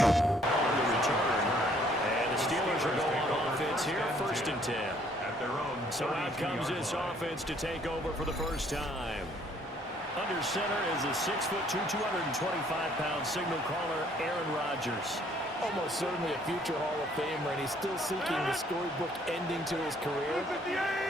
On the return. And the Steelers are going on offense here, 1st and 10. So out comes this offense to take over for the first time. Under center is a 6'2", 225-pound signal caller, Aaron Rodgers. Almost certainly a future Hall of Famer, and he's still seeking the storybook ending to his career.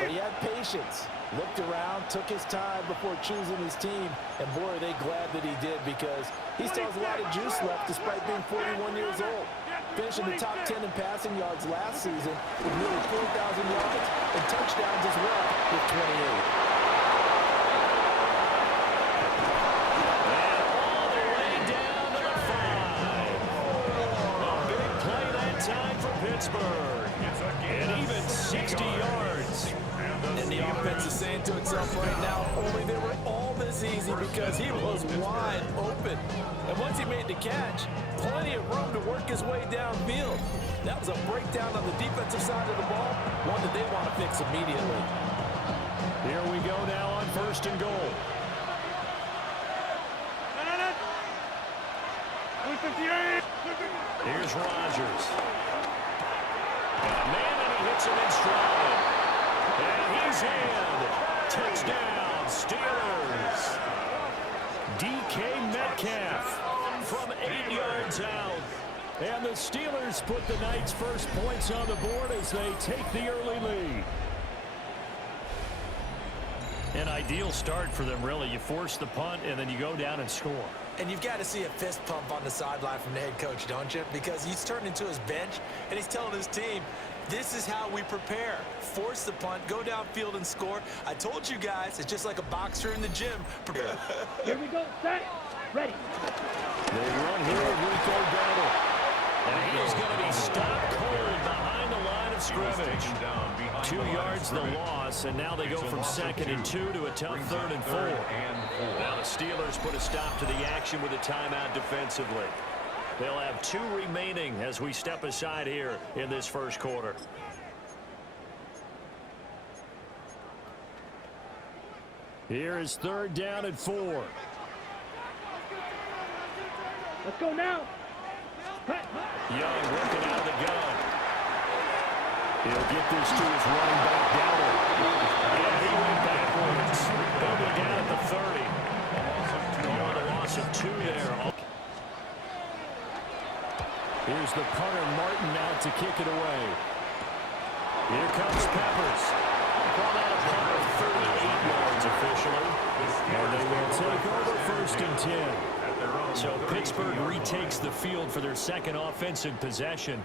But he had patience, looked around, took his time before choosing his team, and boy, are they glad that he did, because he still has a lot of juice left despite being 41 years old. Finishing the top 10 in passing yards last season with nearly 4,000 yards and touchdowns as well with 28. Pittsburgh, and even 60 yards. And the offense is saying to itself right now, only they were all this easy because he was wide open. And once he made the catch, plenty of room to work his way downfield. That was a breakdown on the defensive side of the ball, one that they want to fix immediately. Here we go now on 1st and goal. Here's Rodgers. Man, and he hits him in stride. And he's in. Touchdown, Steelers. DK Metcalf from 8 yards out. And the Steelers put the night's first points on the board as they take the early lead. An ideal start for them, really. You force the punt, and then you go down and score. And you've got to see a fist pump on the sideline from the head coach, don't you? Because he's turned into his bench, and he's telling his team, this is how we prepare. Force the punt, go downfield and score. I told you guys, it's just like a boxer in the gym. Here we go, set, ready. They run here with Rico Dowdle. And he is going to be stopped cold behind the line of scrimmage. 2 yards the loss, and now they go from 2nd and 2 to a tough 3rd and 4. Now the Steelers put a stop to the action with a timeout defensively. They'll have 2 remaining as we step aside here in this first quarter. Here is 3rd down and 4. Let's go now. Young working out of the gun. He'll get this to his running back, Dowdle. Yeah, he went backwards. They'll be down at the 30. Calling a loss of 2 there. Here's the punter, Martin, out to kick it away. Here comes Peppers. Call that a punt of 38 yards officially. And they will take over 1st and 10. So Pittsburgh retakes the field for their 2nd offensive possession.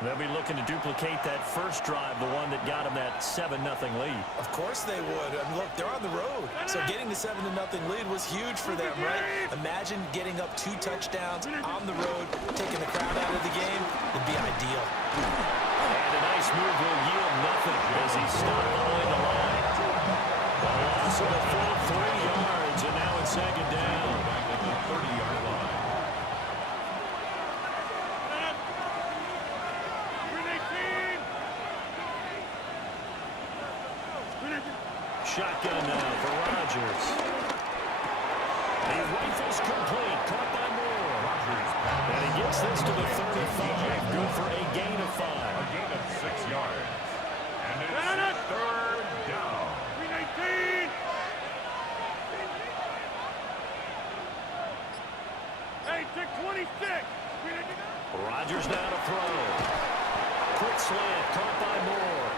They'll be looking to duplicate that first drive, the one that got them that 7-0 lead. Of course they would. And look, they're on the road. So getting the 7-0 lead was huge for them, right? Imagine getting up 2 touchdowns on the road, taking the crowd out of the game. It'd be ideal. And a nice move will yield nothing as he's stopped behind the line. A loss of a full 3 yards, and now it's 2nd down. 30-yard line. Shotgun now for Rodgers. The rifle's complete, caught by Moore. And he gets this to the 35, good for a gain of 5. A gain of 6 yards. And it's 3rd down. 319. Hey, took 26. Rodgers now to throw. Quick slant, caught by Moore.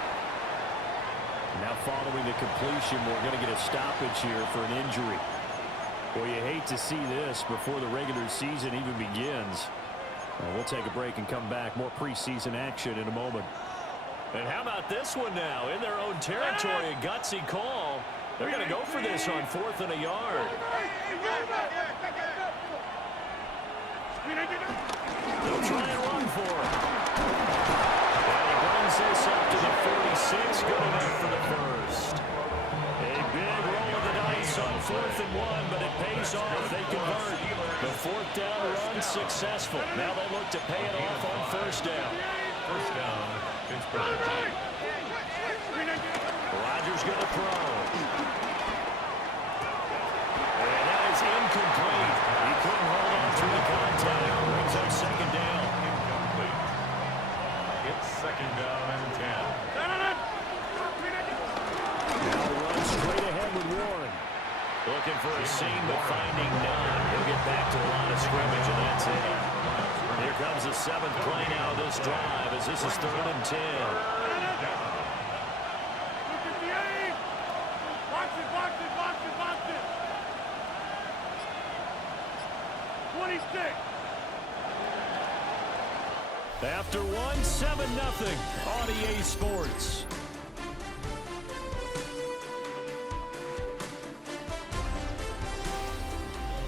Now following the completion, we're going to get a stoppage here for an injury. Well, you hate to see this before the regular season even begins. We'll take a break and come back. More preseason action in a moment. And how about this one now? In their own territory, a gutsy call. They're going to go for this on 4th and a yard. They'll try and run for it. And he brings this up to the 46, good enough for the first. A big roll of the dice on 4th and 1, but it pays off. They convert. The 4th down run successful. Now they look to pay it off on 1st down. 1st down, Pittsburgh. Rodgers going to throw. And that is incomplete. He couldn't hold on through the contact. Brings up 2nd but finding none. He'll get back to the line of scrimmage, and that's it. Here comes the 7th play now of this drive as this is 3rd and 10. After one, 7-0 on EA Sports.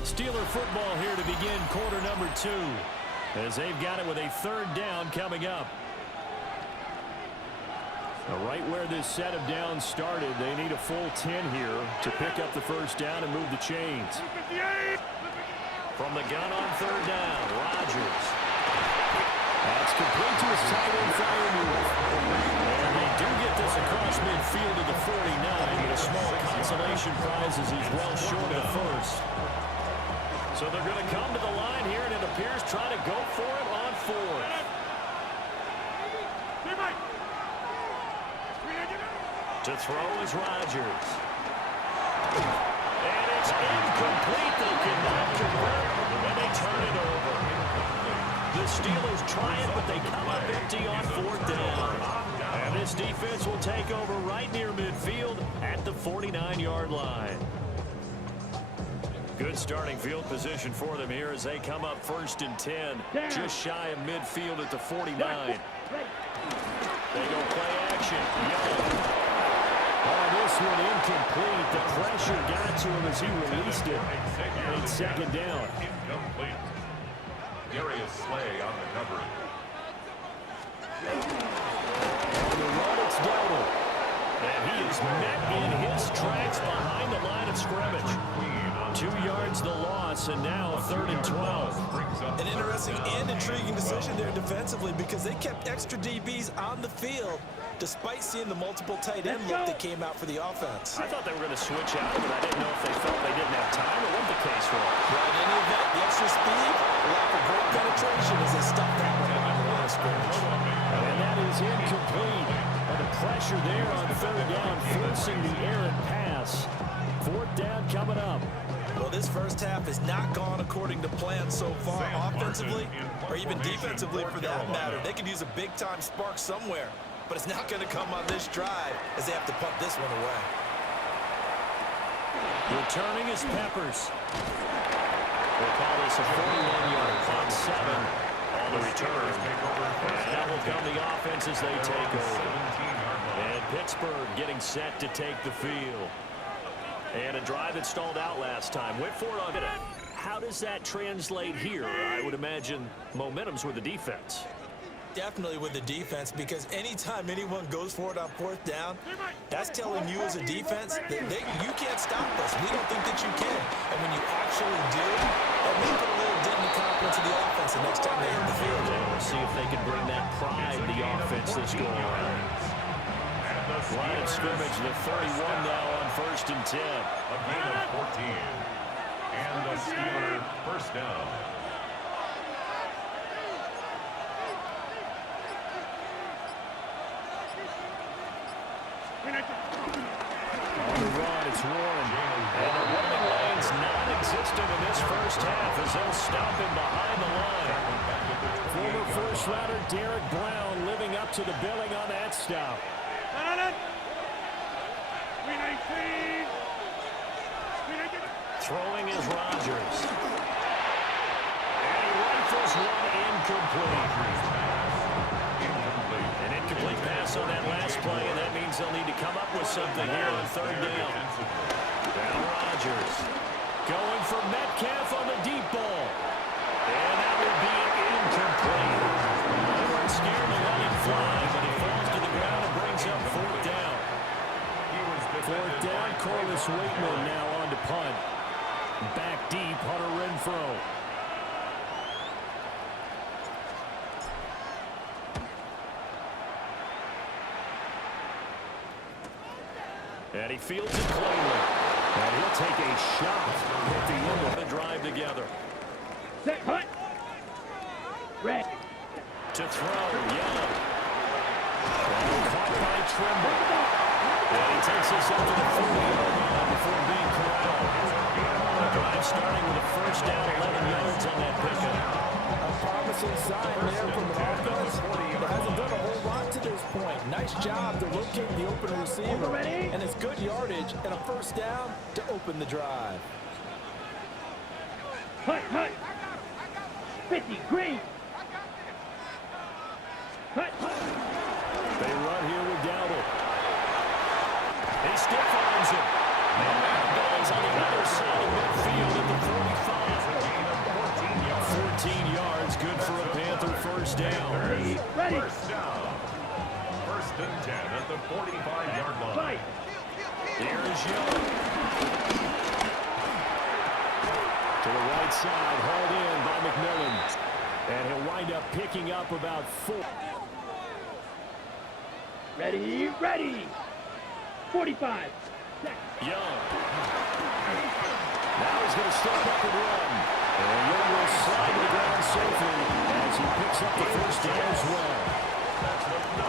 Steeler football here to begin quarter number 2 as they've got it with a 3rd down coming up. Now, right where this set of downs started, they need a full 10 here to pick up the 1st down and move the chains. From the gun on 3rd down, Rodgers. That's complete to his tight end Freiermuth. And they do get this across midfield to the 49 with a small consolation prize as he's well short of the 1st. So they're going to come to the line here, and it appears try to go for it on 4th. To throw is Rodgers. And it's incomplete. They cannot convert, and they turn it over. The Steelers try it, but they come up empty on 4th down. And this defense will take over right near midfield at the 49-yard line. Good starting field position for them here as they come up 1st and 10. Just shy of midfield at the 49. They go play action. Oh, this one incomplete. The pressure got to him as he released it. And 2nd down. Incomplete. Darius Slay on the coverage. On the run, it's Dowdle. And he is met in his tracks behind the line of scrimmage. 2 yards the loss, and now 3rd and 12. An interesting and intriguing decision there defensively because they kept extra DBs on the field despite seeing the multiple tight end look that came out for the offense. I thought they were going to switch out, but I didn't know if they felt they didn't have time or what the case was. Well, in any event, the extra speed, lack of great penetration as they stopped that one behind the line of scrimmage. And that is incomplete. And the pressure there on 3rd down, forcing the errant pass. 4th down coming up. Well, this first half has not gone according to plan so far offensively or even defensively for that matter. They could use a big-time spark somewhere, but it's not going to come on this drive as they have to punt this one away. Returning is Peppers. We'll call this a 41-yard clock 7 on the return. And that will come the offense as they take over. And Pittsburgh getting set to take the field. And a drive that stalled out last time. Went for it on it. How does that translate here? I would imagine momentum's with the defense. Definitely with the defense, because anytime anyone goes for it on 4th down, that's telling you as a defense that you can't stop us. We don't think that you can. And when you actually do, that may put a little dent in the confidence of the offense the next time they hit the field. We'll see if they can bring that pride to the offense this go around. Line of scrimmage, the 31 now on 1st and 10. A gain of 14. And the Steeler 1st down. On the run, it's Warren. And the running lane's non-existent in this first half as they'll stop him behind the line. Former first-rounder Derek Brown living up to the billing on that stop. Throwing is Rodgers. And he rifles one incomplete. An incomplete pass on that last play, and that means they'll need to come up with something here on 3rd down. Now Rodgers going for Metcalf on the deep ball. And that will be incomplete. They weren't scared to let him fly, but he falls to the ground and brings up 4th down. 4th down, Corliss Waitman now on to punt. Back deep, Hunter Renfrow. And he fields it cleanly. And he'll take a shot at the end of the drive together. Set, hut. Red. To throw, Young. Caught by Trimble. And he takes us up to the 40-yard line before being corralled. The drive starting with a first down, 11 yards on that pickup. A promising sign there from an offense that hasn't done a whole lot to this point. Nice job to locate the open receiver. And it's good yardage and a first down to open the drive. Hut, hut. 50, green. Hut, hut. They run here with Dowdle. He still finds him. And that goes on the other side of midfield at the 45. 14 yards, good for a Panther first down. Ready. First down. First and 10 at the 45-yard line. Fight. Here's Young. To the right side, hauled in by McMillan. And he'll wind up picking up about 4. Ready, ready. 45. Young. Now he's going to step up and run. And Young will slide to the ground safely as he picks up the first down as well.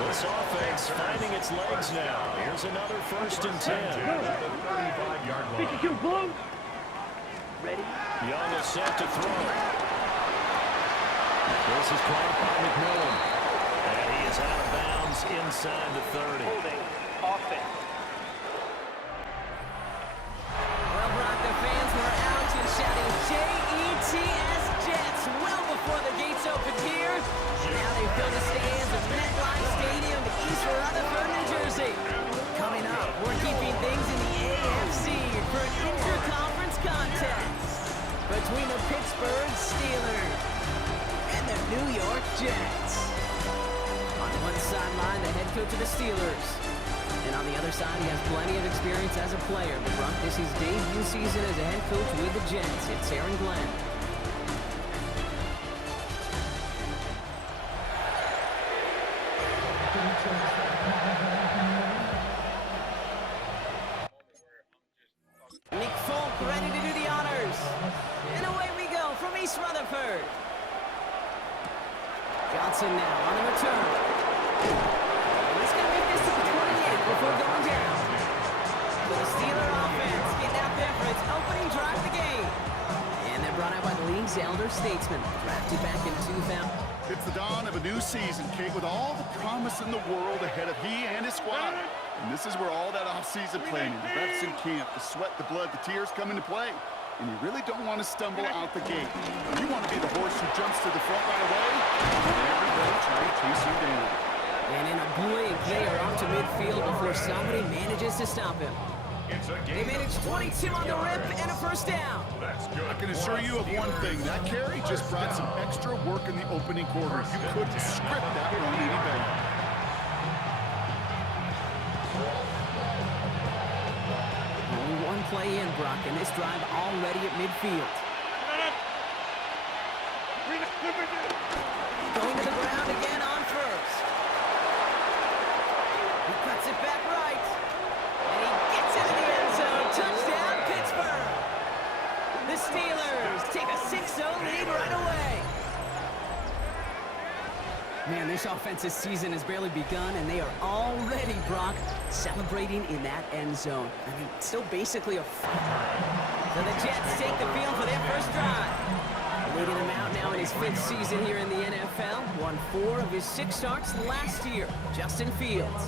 This offense finding its legs now. Here's another first and 10. 35-yard line. 52, blue. Ready. Young is set to throw. This is caught by McMillan. And he is out of bounds inside the 30. Holding. Offense. Well, Brock, the fans were out and shouting J-E-T-S Jets well before the gates opened here. Now they fill the stands at MetLife Stadium in East Rutherford, New Jersey. Coming up, we're keeping things in the AFC for an inter-conference contest between the Pittsburgh Steelers and the New York Jets. On one sideline, the head coach of the Steelers. And on the other side, he has plenty of experience as a player. But Brock, this is his debut season as a head coach with the Jets. It's Aaron Glenn. Nick Folk ready to do the honors. And away we go from East Rutherford. Johnson now on the return. He's going to make this to the 28 before going down. For the Steeler offense getting out there for its opening drive of the game. And they're brought out by the league's elder statesman, drafted back in 2000. It's the dawn of a new season, Kate, with all the promise in the world ahead of he and his squad. And this is where all that off-season planning, the reps in camp, the sweat, the blood, the tears come into play. And you really don't want to stumble out the gate. You want to be the horse who jumps to the front right away, and everybody try to chase you down. And in a blink, they are onto midfield before somebody manages to stop him. They managed 22 on the rip and a first down. I can assure you of one thing. That carry just brought some extra work in the opening quarter. You couldn't script that run any better. Only one play in, Brock, and this drive already at midfield. Going to the ground again on first. He cuts it back right. And he gets into the end zone. Touchdown, Pittsburgh. The Steelers take a 6-0 lead right away. Man, this offensive season has barely begun, and they are already, Brock, celebrating in that end zone. I mean, still basically a fight. So the Jets take the field for their first drive. Leading him out now in his 5th season here in the NFL. Won 4 of his 6 starts last year. Justin Fields.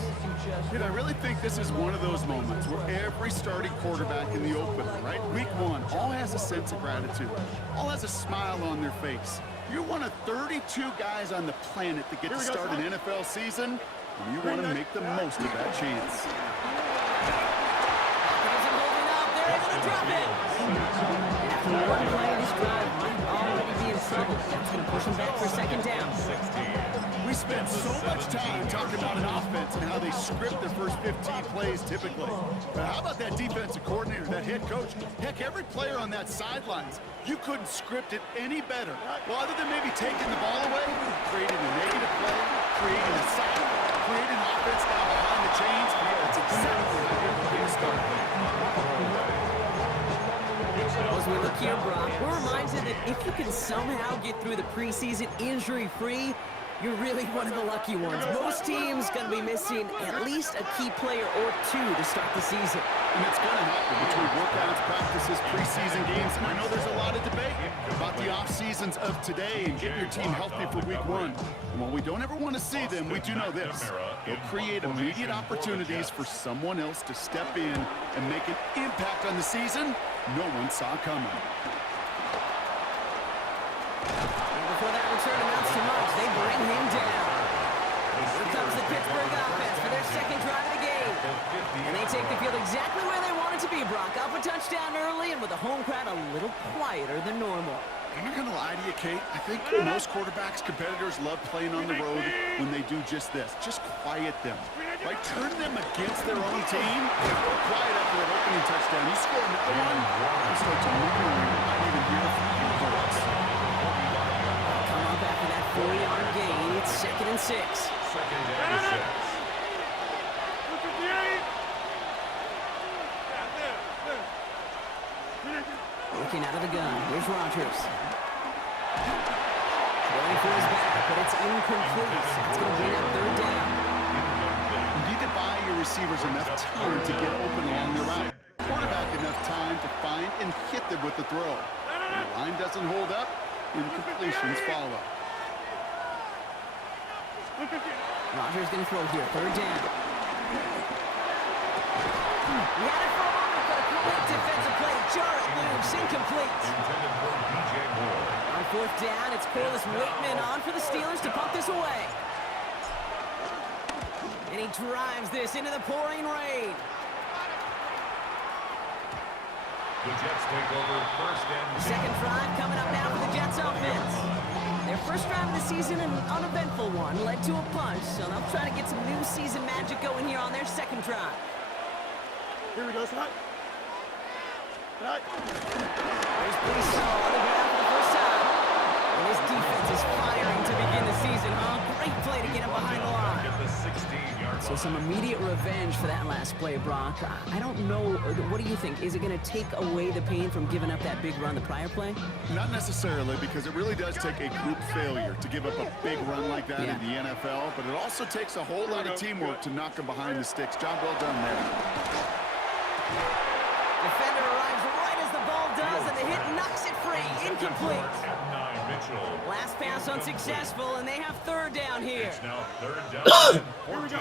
Dude, I really think this is one of those moments where every starting quarterback in the open, right? Week 1, all has a sense of gratitude. All has a smile on their face. You're one of 32 guys on the planet that get to start an NFL season, and you want to make the most of that chance. Isn't holding up. They're able to drop it. After one play, this drive might already be in trouble. That's going to push him back for second down. We spend so much time talking about an offense and how they script their first 15 plays typically. But how about that defensive coordinator, that head coach? Heck, every player on that sidelines, you couldn't script it any better. Well, other than maybe taking the ball away, creating a negative play, creating a sack, creating offense down behind the chains. That's exactly how you're going to start. As we look here, Brock, we're reminded that if you can somehow get through the preseason injury-free, you're really one of the lucky ones. Most teams going to be missing at least a key player or 2 to start the season. And it's going to happen between workouts, practices, preseason games, and I know there's a lot of debate about the off seasons of today and getting your team healthy for week 1. And while we don't ever want to see them, we do know this. They'll create immediate opportunities for someone else to step in and make an impact on the season no one saw coming. And before that return amounts to much, they bring him down. Here comes the Pittsburgh offense for their second drive of the game. And they take the field exactly where they want it to be, Brock. Up a touchdown early and with the home crowd a little quieter than normal. I'm not going to lie to you, Kate. I think most quarterbacks, competitors love playing on the road when they do just this. Just quiet them. By turning them against their own team, quiet after that opening touchdown. You score another one, you start to move around. You might even hear a few bullets. Come up after that 4-yard gain. It's 2nd and 6. Second and 6. Looking out of the gun. Here's Rodgers. Going for his back, but it's incomplete. It's going to be that 3rd down. You need to buy your receivers enough time to get open along the route. Quarterback enough time to find and hit them with the throw. When the line doesn't hold up, incompletions follow. Rodgers going to throw here. 3rd down. He had it for a moment, but a great defensive play. Jar it loose. Incomplete. Intended for DJ Moore. On 4th down, it's Corliss Waitman on for the Steelers to pump this away. And he drives this into the pouring rain. The Jets take over 1st and 10. Second drive coming up now for the Jets offense. Their first drive of the season, an uneventful one, led to a punt, so they'll try to get some new season magic going here on their second drive. Here we go, Scott. There's Brees Hall on the ground for the first time. And this defense is firing to begin the season, huh? Great play to get him behind the line. At the 16-yard So some immediate revenge for that last play, Brock. I don't know. What do you think? Is it going to take away the pain from giving up that big run the prior play? Not necessarily, because it really does take a group failure to give up a big run like that in the NFL, but it also takes a whole lot of teamwork to knock them behind the sticks. Job well done there. Defender arrives right as the ball does, and the hit knocks it free. Incomplete. at 9, Mitchell. Last pass unsuccessful, and they have 3rd down here. It's now 3rd down and 14.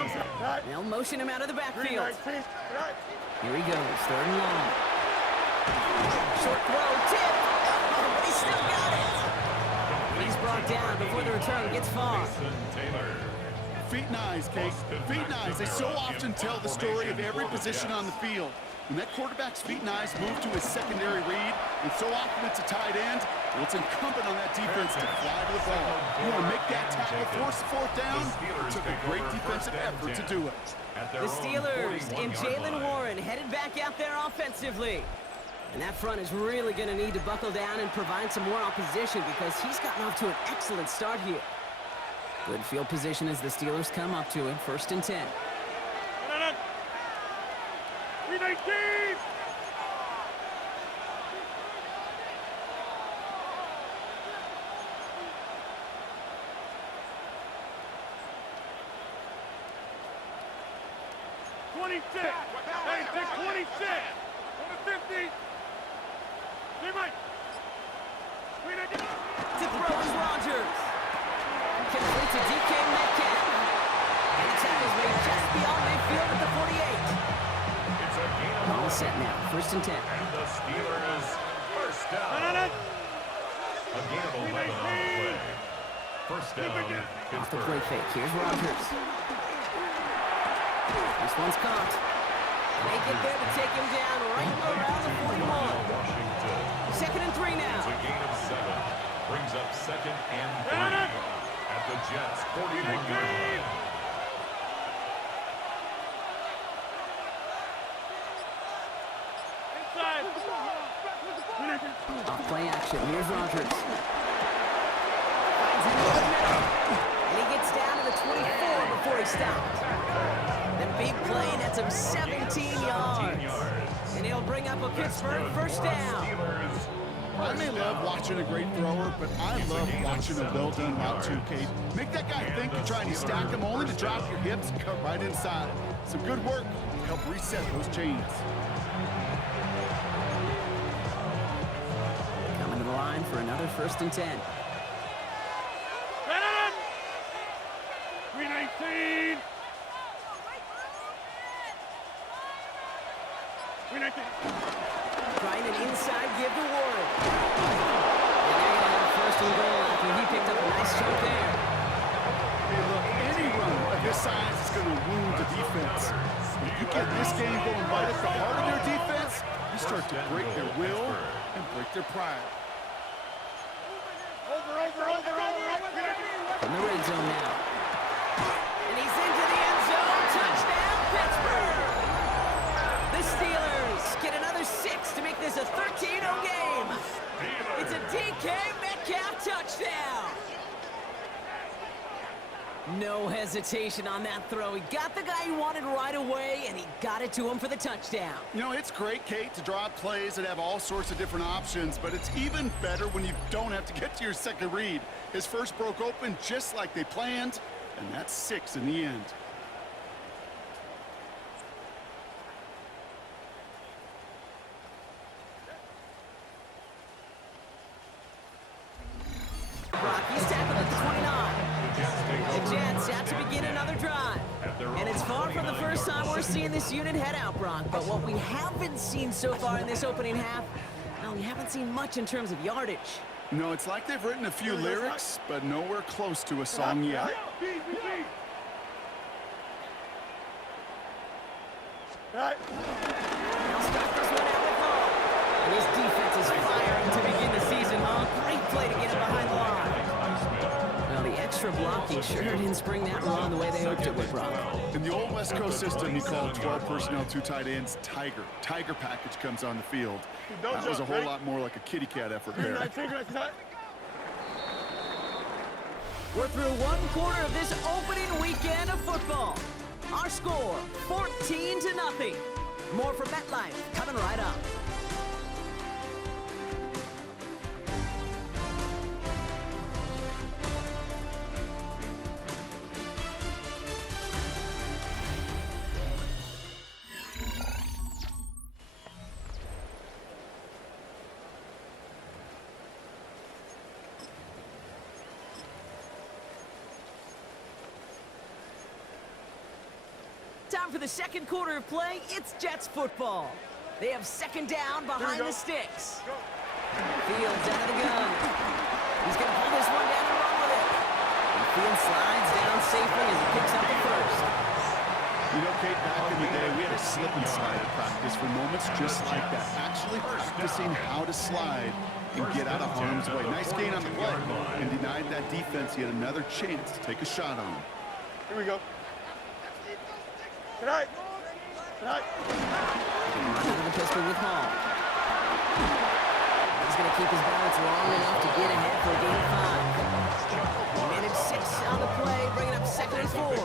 They'll motion him out of the backfield. Here he goes, 3rd and long. Short throw, tip. Oh, but he still got it. He's brought down before the return gets far. Mason Taylor. Feet and eyes, Kate. Feet and eyes. They so often tell the story of every position on the field. When that quarterback's feet and eyes move to his secondary read, and so often it's a tight end, well, it's incumbent on that defense to fly to the ball. You want to make that tackle, force the 4th down? It took a great defensive effort to do it. The Steelers and Jaylen Warren headed back out there offensively. And that front is really going to need to buckle down and provide some more opposition because he's gotten off to an excellent start here. Good field position as the Steelers come up to it. 1st and 10. 319! Hey, take 26! On the 50! To throw is Rodgers. Complete to DK Metcalf. And the tackle's made just beyond midfield at the 48. It's a gain of All set now. 1st and 10. And the Steelers 1st down. A gain of 11 on the play. 1st down, Off the Pittsburgh. play fake. Here's Rodgers. This one's caught. They get there to take him down right around the 41. Washington. 2nd and 3 now. It's a gain of 7. Brings up 2nd and 3 at the Jets' 41-yard line. Off play action. Here's Rodgers. Finds him over the middle. And he gets down to the 24 before he stops. The big play, that's him 17 yards. And he'll bring up a Pittsburgh 1st down. I may love watching a great thrower, but I love watching a well-done route too, Kate. Make that guy think you're trying to stack him only to drop your hips and cut right inside. Some good work to help reset those chains. another 1st and 10. 319. 319. Trying an inside give to Warren. And they're going to have a 1st and goal after he picked up a nice chunk there. Hey, look, any run of this size is going to wound the defense. If you get this game going right at the heart of their defense, you start to break their will and break their pride. From the red zone now. And he's into the end zone. Touchdown, Pittsburgh! The Steelers get another 6 to make this a 13-0 game. It's a DK Metcalf touchdown. No hesitation on that throw. He got the guy he wanted right away, and he got it to him for the touchdown. You know, it's great, Kate, to draw up plays that have all sorts of different options, but it's even better when you don't have to get to your second read. His first broke open just like they planned, and that's 6 in the end. Brock, he's tackled at the 29. The Jets have to begin another drive. And it's far from the first time we're seeing this unit head out, Brock. But what we haven't seen so far in this opening half, well, we haven't seen much in terms of yardage. No, it's like they've written a few lyrics, but nowhere close to a song yet. They'll start this one out with Hall. And his defense is firing to begin the season, huh? Great play to get him behind the line. Well, the extra blocking sure didn't spring that run the way they hoped it would, Brock. In the old West Coast system, you call 12 personnel, 2 tight ends, Tiger. Tiger package comes on the field. That was a whole lot more like a kitty cat effort there. We're through one quarter of this opening weekend of football. Our score, 14-0. More from MetLife coming right up. Time for the second quarter of play. It's Jets football. They have 2nd down behind the sticks. Fields out of the gun. He's going to pull this one down and run with it. And Fields slides down safely as he picks up the 1st. You know, Kate, back in the day, we had a slip and slide at practice for moments just like that. Actually practicing how to slide and get out of harm's way. Nice gain on the play and denied that defense yet another chance to take a shot on him. Here we go. Tonight. Out of the pistol with Hall. He's going to keep his balance long enough to get ahead for a gain of 5. He managed 6 on the play, bringing up 2nd and 4.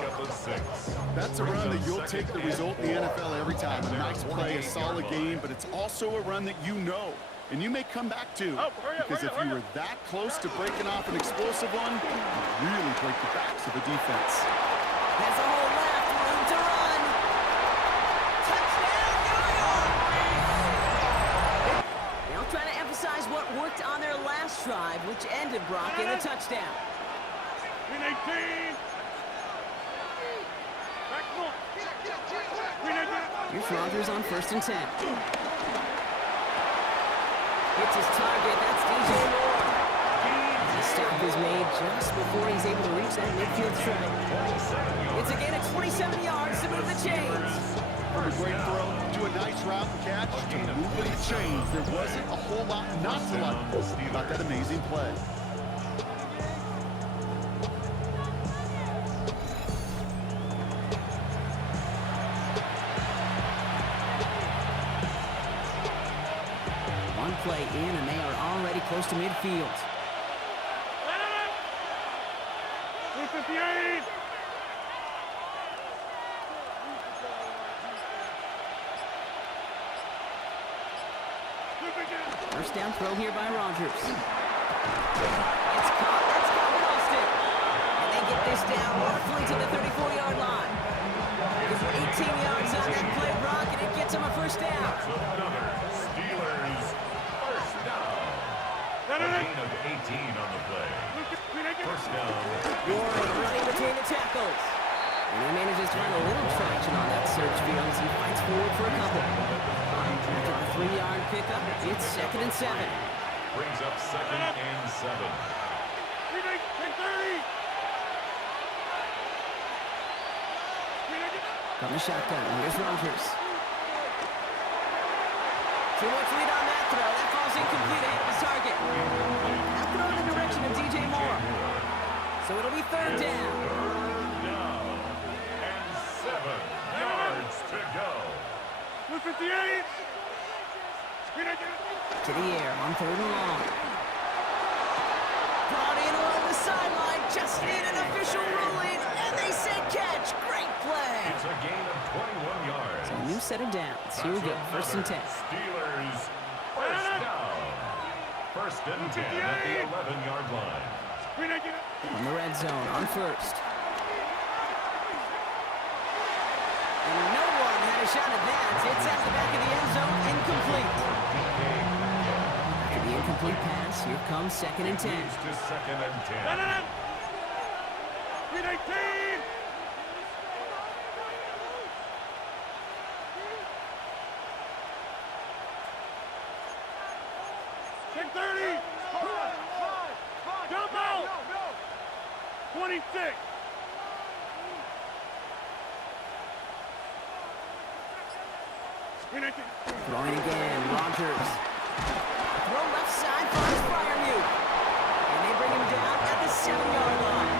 That's a run that you'll take the result in the NFL every time. A nice play, a solid game, but it's also a run that you know, and you may come back to. Because if you were that close to breaking off an explosive one, you really break the backs of the defense. Has a hole left, room to run. Touchdown, New York! They'll try to emphasize what worked on their last drive, which ended Brock in a touchdown. 319. Back one. 319. Here's Rodgers on 1st and 10. Hits his target, that's DJ Moore. The stop is made just before he's able to reach that midfield strike. It's a gain of 27 yards to move the chains. From a great throw to a nice route and catch to moving the chains. There wasn't a whole lot not to like about that amazing play. One play in, and they are already close to midfield. 258. First down throw here by Rodgers. It's caught. That's Calvin Austin. And they get this down roughly to the 34-yard line. There's 18 yards on that play, Brock, and it gets him a 1st down. Steelers, 1st down. gain of 18 on the play. First down. Warren running between the tackles. And he manages to find a little traction on that search field as he fights forward for a couple. After the 3-yard pickup, it's 2nd and 7. Brings up 2nd and 7. From the shotgun, here's Rogers. Too much lead on that throw. That falls incomplete ahead of his target. That throw in the direction of DJ Moore. So it'll be 3rd down. Third down. And 7 yards to go. 58. To the air on 3rd and long. Brought in along the sideline. Just need an official ruling. And they say catch. Great play. It's a gain of 21 yards. A new set of downs. Here we go. 1st and 10. Steelers, first down. 1st and 10 at the 11-yard line. On the red zone on 1st. And no one had a shot at that. It's at the back of the end zone. Incomplete. After the incomplete pass, here comes 2nd and 10. Moves to 2nd and 10. Take 30. Jump out. 26. Throwing again, Rogers. Throw left side finds Freiermuth. And they bring him down at the 7-yard line.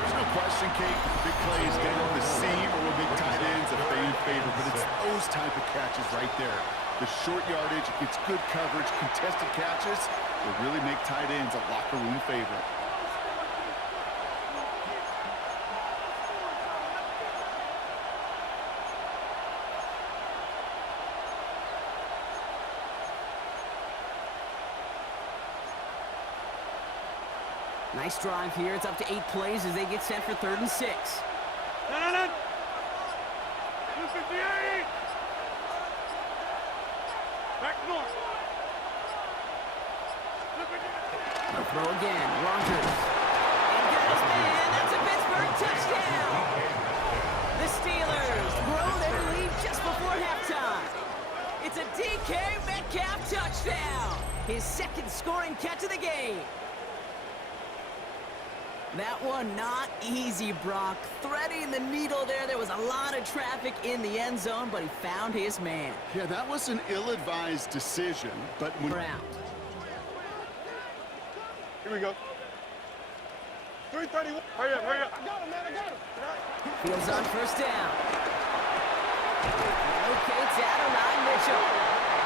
There's no question, Kate, big plays getting on the seam or big tight ends, a fan favorite, but it's those type of catches right there. The short yardage, it gets good coverage, contested catches will really make tight ends a locker room favorite. Nice drive here. It's up to 8 plays as they get set for 3rd and 6. 258. Back north. They'll throw again. Rogers. And got his man. That's a Pittsburgh touchdown. The Steelers grow their lead just before halftime. It's a DK Metcalf touchdown. His 2nd scoring catch of the game. That one not easy, Brock. Threading the needle there. There was a lot of traffic in the end zone, but he found his man. Yeah, that was an ill-advised decision, but when... Round. Here we go. 331. Hurry up, hurry up. I got him, man. I got him. Fields on 1st down. Locates Adonai Mitchell.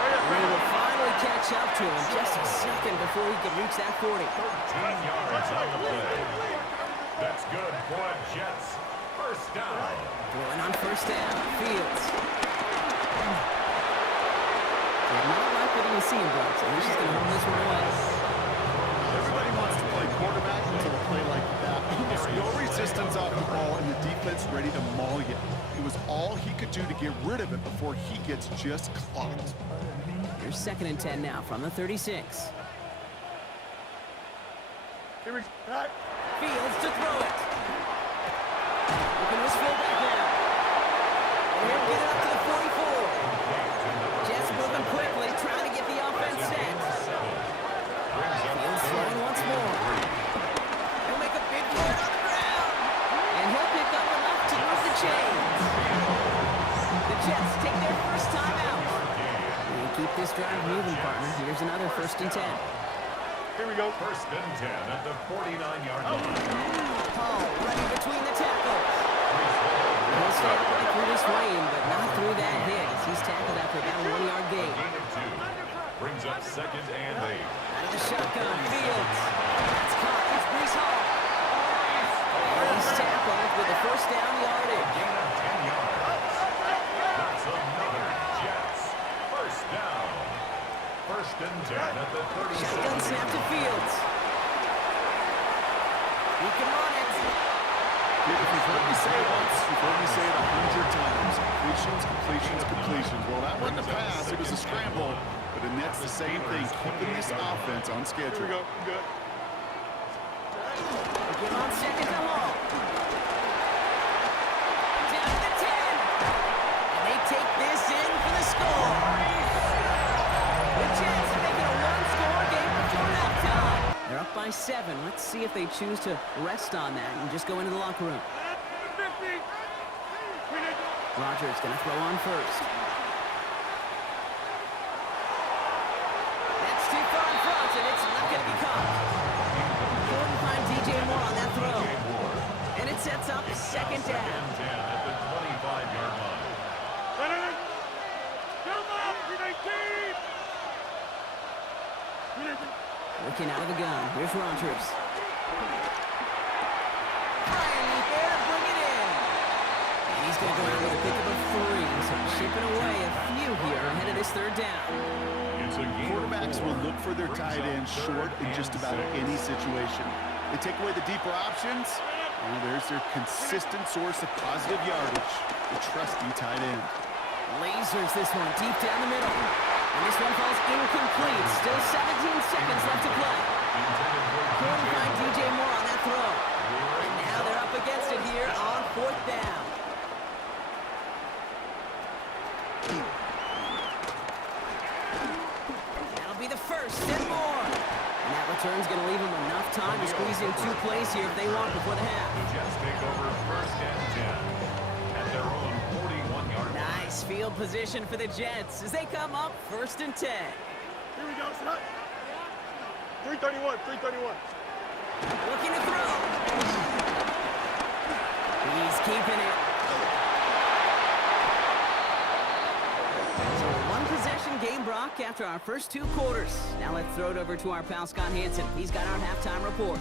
And he will finally catch up to him just a second before he can reach that 40. 13 yards on the play. That's good for Jets. First down. Throwing on 1st down. Fields. Did not like what he was seeing, Brock, so he's just going to hold this one away. Everybody wants to play quarterback until a play like that. Almost no resistance off the ball, and the defense ready to maul you. It was all he could do to get rid of it before he gets just clocked. Here's 2nd and 10 now from the 36. Here we go. Fields to throw it. Looking to his fullback now. And he'll get it up to the 44. Jets moving quickly, trying to get the offense set. Fields throwing once more. He'll make a big play on the ground. And he'll pick up enough to move the chains. The Jets take their first time out. And keep this drive moving, partner. Here's another 1st and 10. Here we go. 1st and 10 at the 49-yard line. Hall running between the tackles. He'll stay right through this lane, but not through that hit as he's tackled after about a 1-yard gain. Gain of 2. Brings up 2nd and 8. Out of the shotgun, Fields. That's caught. It's Breece Hall. And he's tackled with the 1st down yardage. Gain of 10 yards. That's another Jets. First down. 1st and 10 at the 36. Shotgun snap to Fields. He can run it. If you've heard me say it once, you've heard me say it 100 times. Completions, completions, completions. Well, that wasn't a pass. It was a scramble. But the Nets, the same thing, keeping this offense on schedule. Here we go. Good. Give on second to Hall. Down to the 10. And they take this in for the score. The Jets making a one-score game before halftime. They're up by 7. Let's see if they choose to rest on that and just go into the locker room. 50. Rogers going to throw on first. That's too far in front, and it's not going to be caught. Couldn't find DJ Moore on that throw. And it sets up second down. 10 at the 25-yard line. Come on, Looking out of the gun. Here's Rogers. Brian Leaper, bring it in. And he's going to go out with a pick of a 3. So chipping away a few here ahead of this third down. It's a game. Quarterbacks will look for their tight end short in just about any situation. They take away the deeper options. Well, there's their consistent source of positive yardage, the trusty tight end. Lasers this one deep down the middle. And this one falls incomplete. Still 17 seconds left to play. Couldn't find DJ Moore on that throw. And now they're up against it here on fourth down. That'll be the first and more. And that return's going to leave them enough time to squeeze in 2 plays here if they want before the half. The Jets take over first and 10 at their own 41-yard line. Nice field position for the Jets as they come up first and 10. Here we go, son. 331. Looking to throw. He's keeping it. So one-possession game, Brock, after our first 2 quarters. Now let's throw it over to our pal Scott Hansen. He's got our halftime report.